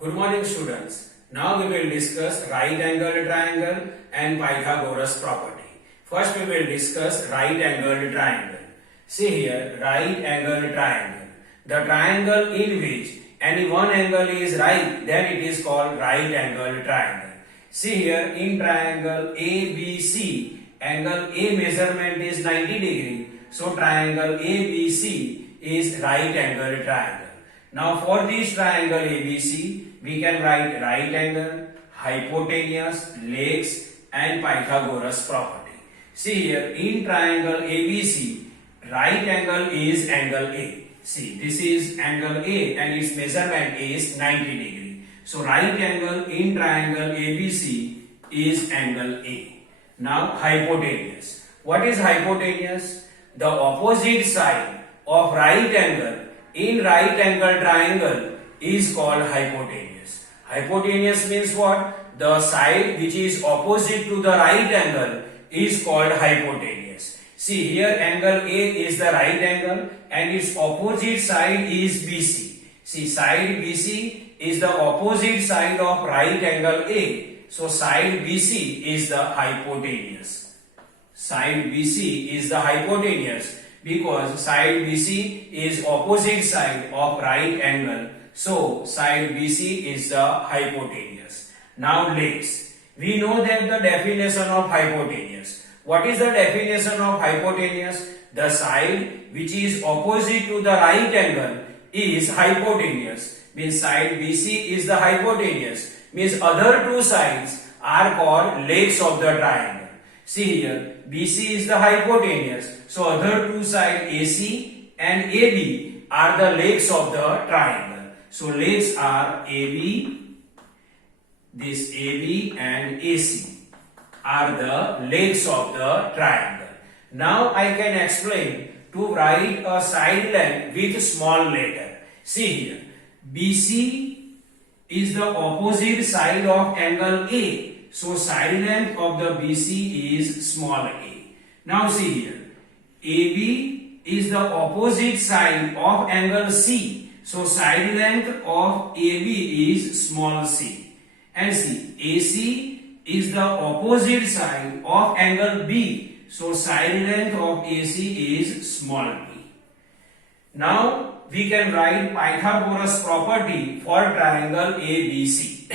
Good morning, students. Now we will discuss right angled triangle and Pythagoras property. First we will discuss right angled triangle. See here, right angled triangle. The triangle in which any one angle is right, then it is called right angled triangle. See here, in triangle ABC, angle A measurement is 90 degree. So triangle ABC is right angled triangle. Now for this triangle ABC, we can write right angle, hypotenuse, legs and Pythagoras property. See here, in triangle ABC, right angle is angle A. See, this is angle A and its measurement is 90 degree. So right angle in triangle ABC is angle A. Now hypotenuse. What is hypotenuse? The opposite side of right angle in right angle triangle is called hypotenuse. Hypotenuse means what? The side which is opposite to the right angle is called hypotenuse. See here, angle A is the right angle and its opposite side is BC. See, side BC is the opposite side of right angle A. So side BC is the hypotenuse. Side BC is the hypotenuse because side BC is opposite side of right angle. So side BC is the hypotenuse. Now legs. We know that the definition of hypotenuse. What is the definition of hypotenuse? The side which is opposite to the right angle is hypotenuse. Means side BC is the hypotenuse. Means other two sides are called legs of the triangle. See here, BC is the hypotenuse. So other two sides AC and AB are the legs of the triangle. So legs are AB, this AB and AC are the legs of the triangle. Now I can explain to write a side length with small letter. See here, BC is the opposite side of angle A. So side length of the BC is small a. Now see here, AB is the opposite side of angle C. So side length of AB is small c. And see, AC is the opposite side of angle B. So side length of AC is small p. Now we can write Pythagoras property for triangle ABC.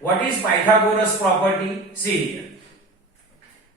What is Pythagoras property? See here.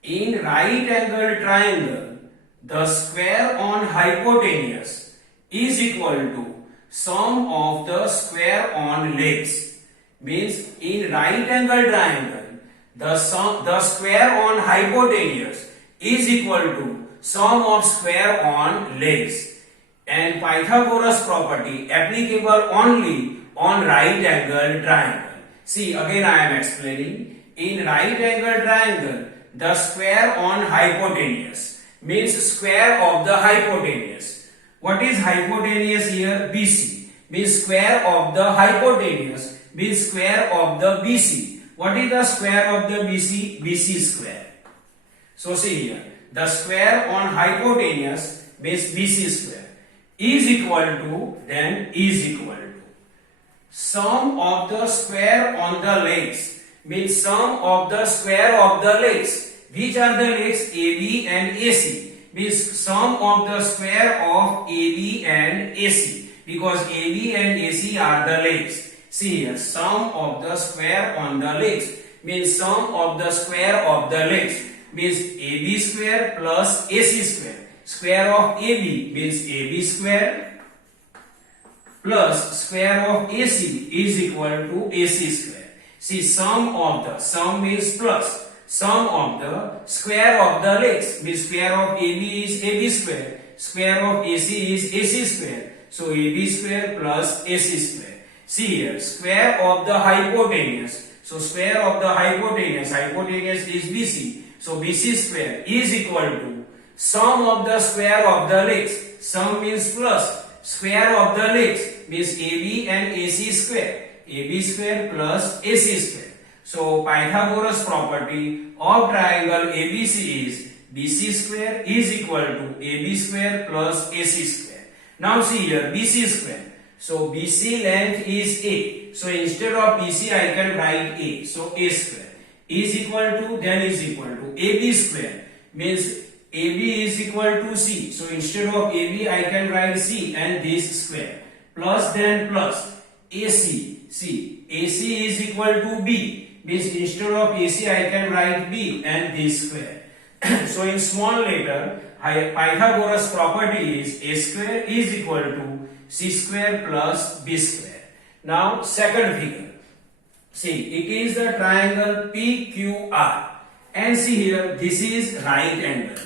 In right angled triangle, the square on hypotenuse is equal to sum of the square on legs. Means in right angled triangle, the square on hypotenuse is equal to sum of square on legs. And Pythagoras property applicable only on right angled triangle. See, again I am explaining. In right angled triangle, the square on hypotenuse means square of the hypotenuse. What is hypotenuse here? BC. Means square of the hypotenuse means square of the BC. What is the square of the BC? BC square. So see here, the square on hypotenuse means BC square is equal to, then is equal to sum of the square on the legs, means sum of the square of the legs. Which are the legs? AB and AC. Means sum of the square of AB and AC, because AB and AC are the legs. See here, sum of the square on the legs means sum of the square of the legs means AB square plus AC square. Square of AB means AB square plus square of AC is equal to AC square. See, sum means plus. Sum of the square of the legs means square of AB is AB square. Square of AC is AC square. So AB square plus AC square. See here, square of the hypotenuse. So square of the hypotenuse is BC. So BC square is equal to sum of the square of the legs. Sum means plus. Square of the legs means AB and AC square. AB square plus AC square. So Pythagoras property of triangle ABC is BC square is equal to AB square plus AC square. Now see here, BC square. So BC length is A. So instead of BC I can write A. So A square is equal to, then is equal to AB square, means AB is equal to C. So instead of AB I can write C and this square, plus then plus AC. See, AC is equal to B, means instead of AC I can write B and this square. So in small letter, Pythagoras property is A square is equal to C square plus B square. Now second figure. See, it is the triangle PQR, and see here, this is right angle.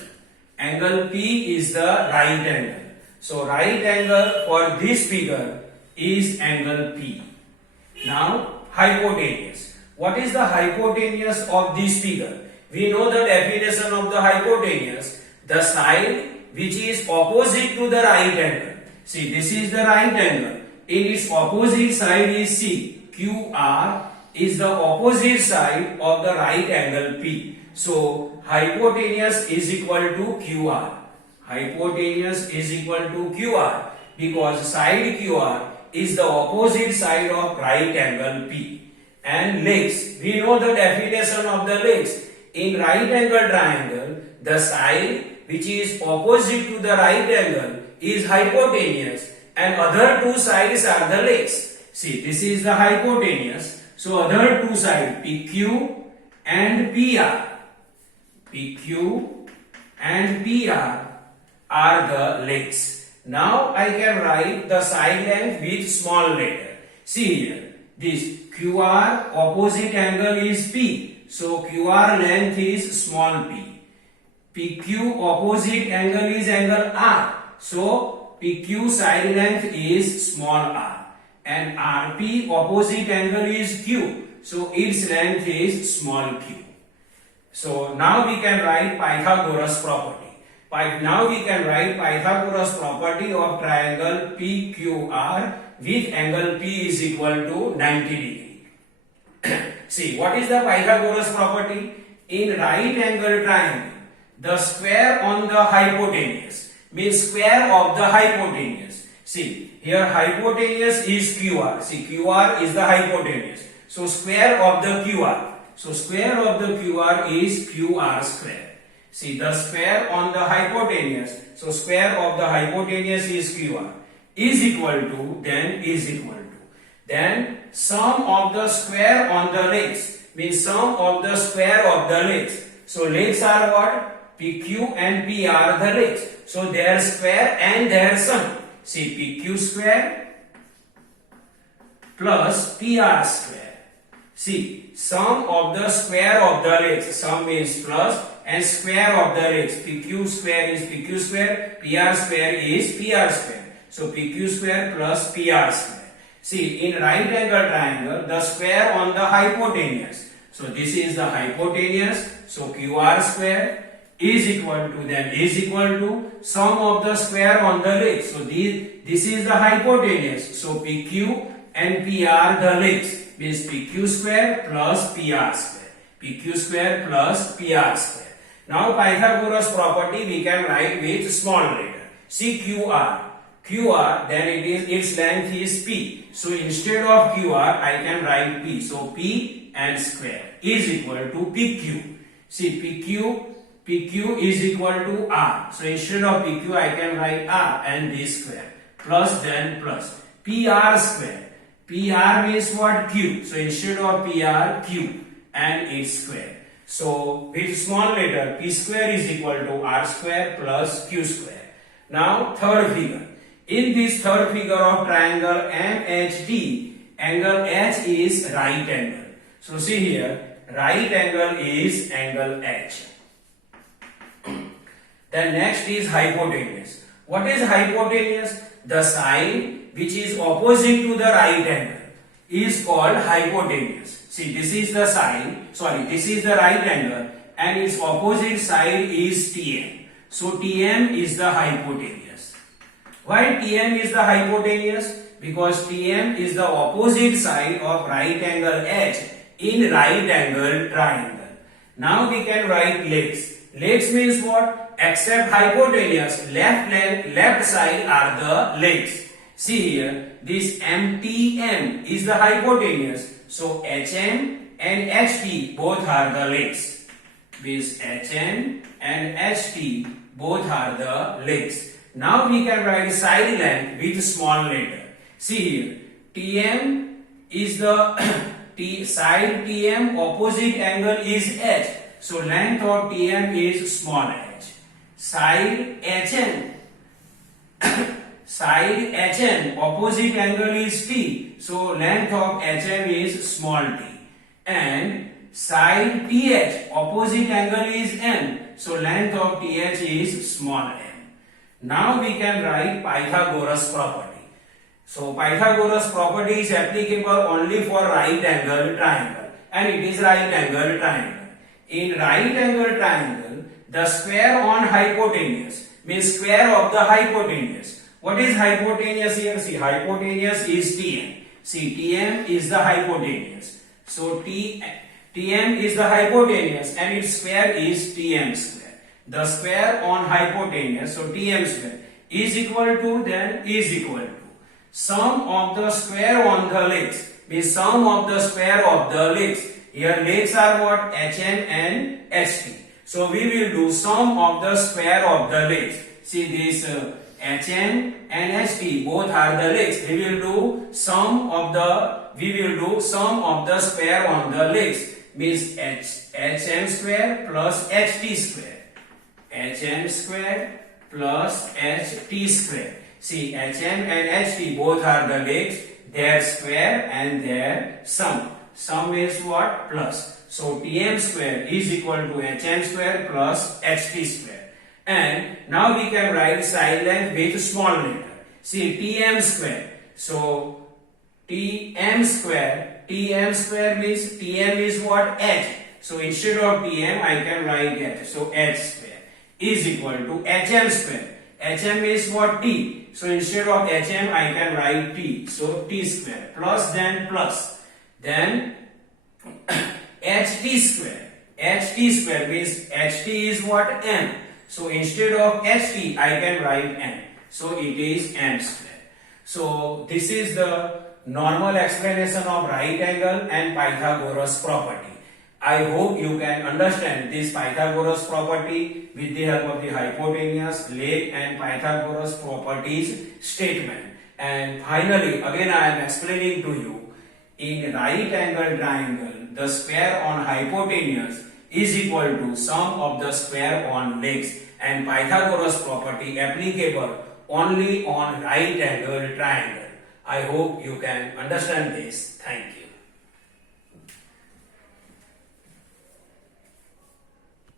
Angle P is the right angle. So right angle for this figure is angle P. Now hypotenuse. What is the hypotenuse of this figure? We know the definition of the hypotenuse, the side which is opposite to the right angle. See, this is the right angle. In its opposite side is C. QR is the opposite side of the right angle P. So hypotenuse is equal to QR. Hypotenuse is equal to QR because side QR is the opposite side of right angle P. And legs, we know the definition of the legs. In right angle triangle, the side which is opposite to the right angle is hypotenuse and other two sides are the legs. See, this is the hypotenuse. So other two sides PQ and PR. PQ and PR are the legs. Now I can write the side length with small letter. See here, this QR opposite angle is P. So QR length is small p. PQ opposite angle is angle R. So PQ side length is small r. And RP opposite angle is Q. So its length is small q. So now we can write Pythagoras property. Now we can write Pythagoras property of triangle PQR with angle P is equal to 90 degree. See, what is the Pythagoras property? In right angle triangle, the square on the hypotenuse means square of the hypotenuse. See, here hypotenuse is QR. See, QR is the hypotenuse. So square of the QR. So square of the QR is QR square. See, the square on the hypotenuse. So square of the hypotenuse is QR. Is equal to, then is equal to. Then sum of the square on the legs means sum of the square of the legs. So legs are what? PQ and P are the legs. So their square and their sum. See, PQ square plus PR square. See, sum of the square of the legs. Sum means plus and square of the legs. PQ square is PQ square. PR square is PR square. So PQ square plus PR square. See, in right angle triangle, the square on the hypotenuse. So this is the hypotenuse. So QR square is equal to, then is equal to sum of the square on the legs. So this is the hypotenuse. So PQ and PR the legs. Means PQ square plus PR square. PQ square plus PR square. Now Pythagoras property we can write with small letter. See QR. QR, then its length is P. So instead of QR I can write P. So P and square is equal to PQ. See, PQ is equal to R. So instead of PQ I can write R and this square. Plus then plus. PR square. PR means what? Q. So instead of PR, Q and its square. So with small letter P square is equal to R square plus Q square. Now third figure. In this third figure of triangle MHD, angle H is right angle. So see here, right angle is angle H. Then next is hypotenuse. What is hypotenuse? The side which is opposite to the right angle is called hypotenuse. See, this is the side, this is the right angle and its opposite side is TM. So TM is the hypotenuse. Why TM is the hypotenuse? Because TM is the opposite side of right angle H in right angle triangle. Now we can write legs. Legs means what? Except hypotenuse, left side are the legs. See here, this MTM is the hypotenuse. So HM and HT both are the legs. This HM and HT both are the legs. Now we can write side length with small letter. See here, TM is the side TM, opposite angle is H. So length of TM is small h. Side HM, side HM, opposite angle is T. So length of HM is small t. And side TH, opposite angle is M. So length of TH is small m. Now we can write Pythagoras property. So Pythagoras property is applicable only for right angle triangle, and it is right angle triangle. In right angle triangle, the square on hypotenuse means square of the hypotenuse. What is hypotenuse here? See, hypotenuse is TM. See, TM is the hypotenuse. So TM is the hypotenuse and its square is TM square. The square on hypotenuse, so TM square, is equal to, then is equal to sum of the square on the legs, means sum of the square of the legs. Here legs are what? HM and HT. So we will do sum of the square of the legs. See this HM and HT both are the legs. We will do sum of the square on the legs, means HM square plus HT square. HM square plus HT square. See, HM and HT both are the legs, their square and their sum. Sum is what? Plus. So TM square is equal to HM square plus HT square. And now we can write side length with small letter. See, TM square. So TM square means TM is what? H. So instead of TM I can write H. So H square is equal to HM square. HM is what? T. So instead of HM I can write T. So T square plus then plus. Then HT square. HT square means HT is what? M. So instead of HT I can write M. So it is M square. So this is the normal explanation of right angle and Pythagoras property. I hope you can understand this Pythagoras property with the help of the hypotenuse, leg and Pythagoras properties statement. And finally, again I am explaining to you, in right angle triangle, the square on hypotenuse is equal to sum of the square on legs, and Pythagoras property applicable only on right angle triangle. I hope you can understand this. Thank you.